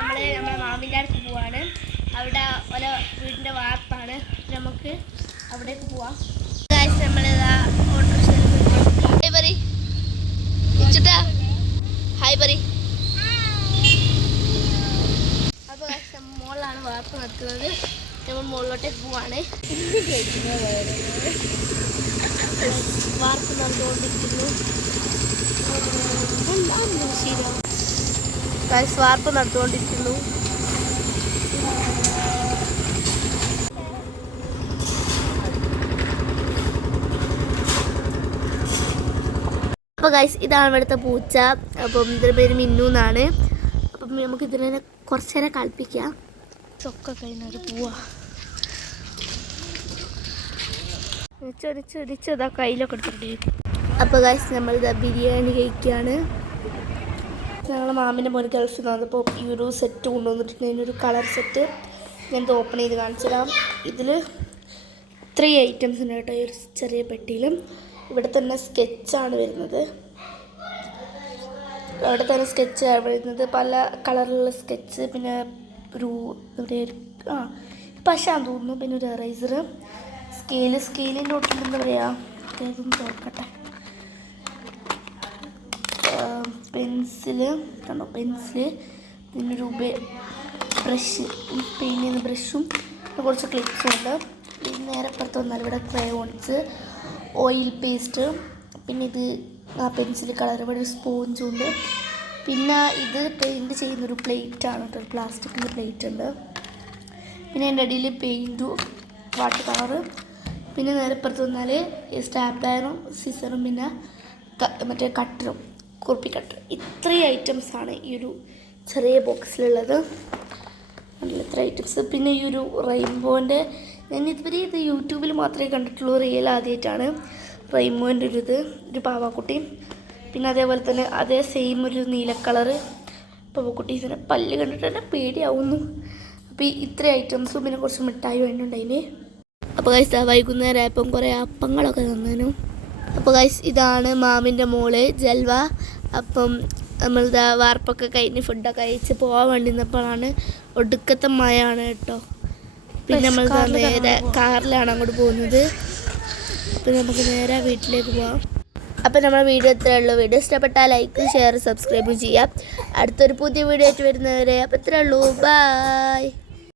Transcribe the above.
നമ്മൾ നമ്മുടെ മാമിന്റെ അടുത്ത് പോവാണ്. അവിടെ ഒരു വീടിന്റെ വാർപ്പാണ്. നമുക്ക് അവിടേക്ക് പോവാം. നമ്മളിതാ അപ്പോൾ വാർപ്പ് നടത്തുന്നത് നമ്മൾ മുകളിലോട്ടേക്ക് പോവാണ്. വാർപ്പ് നടന്നുകൊണ്ടിരിക്കുന്നു. ഗായ്സ് വാർപ്പ് നടത്തുകൊണ്ടിരിക്കുന്നു. അപ്പോൾ ഗൈസ് ഇതാണ് ഇവിടുത്തെ പൂച്ച. അപ്പം ഇതിന്റെ പേര് മിന്നു എന്നാണ്. അപ്പം നമുക്ക് ഇതിനെ കുറച്ച് നേരം കളിപ്പിക്കാം ചൊക്ക കഴിഞ്ഞൊരു പൂവാ. ചൊരിച്ചൊരിച്ചതാ കയ്യിലൊക്കെ എടുത്തിട്ടുണ്ട്. അപ്പോൾ ഗൈസ് നമ്മൾ ഇതാ ബിരിയാണി കഴിക്കുകയാണ് ഞങ്ങളെ മാമിന്റെ മോന് ഗൾഫിൽ നിന്ന് വന്നപ്പോൾ ഈ ഒരു സെറ്റ് കൊണ്ടുവന്നിട്ടുണ്ട് ഇതിനൊരു കളർ സെറ്റ് ഞാൻ ഇത് ഓപ്പൺ ചെയ്ത് കാണിച്ചു തരാം ഇതിൽ ത്രീ ഐറ്റംസ് ഉണ്ട് കേട്ടോ ഈ ഒരു ചെറിയ പെട്ടിയിലും. ഇവിടെ തന്നെ സ്കെച്ചാണ് വരുന്നത്. അവിടെ തന്നെ സ്കെച്ച് വരുന്നത്. പല കളറിലുള്ള സ്കെച്ച് പിന്നെ ഒരു പറയുക ആ പശാന്ന് തോന്നുന്നു. പിന്നെ ഒരു എറൈസർ സ്കെയിൽ സ്കെയിലിന്റെ ഒട്ടിൽ പറയുക തോക്കട്ടെ തുറക്കട്ടെ. പെൻസിൽ കണ്ടോ? പെൻസിൽ പിന്നെ ഒരു ബ്രഷ് പെയിന്റ് ചെയ്യുന്ന ബ്രഷും കുറച്ച് ക്ലിപ്സും ഉണ്ട്. പിന്നെ നേരെ പുറത്ത് വന്നാൽ ഇവിടെ ക്രയോൺസ് ഓയിൽ പേസ്റ്റ് പിന്നെ ഇത് ആ പെൻസിൽ കളർ ഇവിടെ ഒരു സ്പോഞ്ചും ഉണ്ട്. പിന്നെ ഇത് പെയിന്റ് ചെയ്യുന്നൊരു പ്ലേറ്റ് ആണ് കേട്ടോ പ്ലാസ്റ്റിക്കിന്റെ പ്ലേറ്റ് ഉണ്ട്. പിന്നെ എന്റെ അടിയിൽ പെയിന്റും വാട്ടർ കളറ്. പിന്നെ നേരെ പുറത്ത് വന്നാൽ സ്റ്റാപ്ലയറും സിസറും പിന്നെ മറ്റേ കട്ടറും. കുർപ്പി കട്ടർ ഇത്രയും ഐറ്റംസാണ് ഈ ഒരു ചെറിയ ബോക്സിലുള്ളത്. ഇത്ര ഐറ്റംസ്. പിന്നെ ഈ ഒരു റെയിൻബോന്റെ ഞാൻ ഇതുവരെ ഇത് യൂട്യൂബിൽ മാത്രമേ കണ്ടിട്ടുള്ളൂ. റിയൽ ആദ്യമായിട്ടാണ് റെയിൻബോന്റെ ഒരു ഇത് ഒരു പാവാക്കുട്ടി. പിന്നെ അതേപോലെ തന്നെ അതേ സെയിം ഒരു നീല കളറ് പാവാക്കുട്ടി. ഇതിനെ പല്ല് കണ്ടിട്ട് തന്നെ പേടിയാവുന്നു. അപ്പോൾ ഈ ഇത്ര ഐറ്റംസും പിന്നെ കുറച്ച് മിഠായി വേണ്ടിയുണ്ടതിന് അപ്പോൾ വൈകുന്നേരം ആയപ്പം കുറേ അപ്പങ്ങളൊക്കെ തന്നേനു അപ്പോൾ ഗൈസ് ഇതാണ് മാമിന്റെ മോൾ ജൽവ. അപ്പം നമ്മളിതാ വാർപ്പൊക്കെ കഴിഞ്ഞ് ഫുഡൊക്കെ കഴിച്ച് പോകാൻ വേണ്ടി നിന്നപ്പോഴാണ് ഒടുക്കത്തെ മഴയാണ് കേട്ടോ. പിന്നെ നമ്മൾ നേരെ കാറിലാണ് അങ്ങോട്ട് പോകുന്നത്. അപ്പം നമുക്ക് നേരെ വീട്ടിലേക്ക് പോവാം. അപ്പം നമ്മുടെ വീഡിയോ ഇത്രയേ ഉള്ളൂ. വീഡിയോ ഇഷ്ടപ്പെട്ടാൽ ലൈക്ക് ഷെയർ സബ്സ്ക്രൈബ് ചെയ്യാം. അടുത്തൊരു പുതിയ വീഡിയോ ആയിട്ട് വരുന്നവരെ അപ്പം ഇത്രയേ ഉള്ളൂ. ബായ്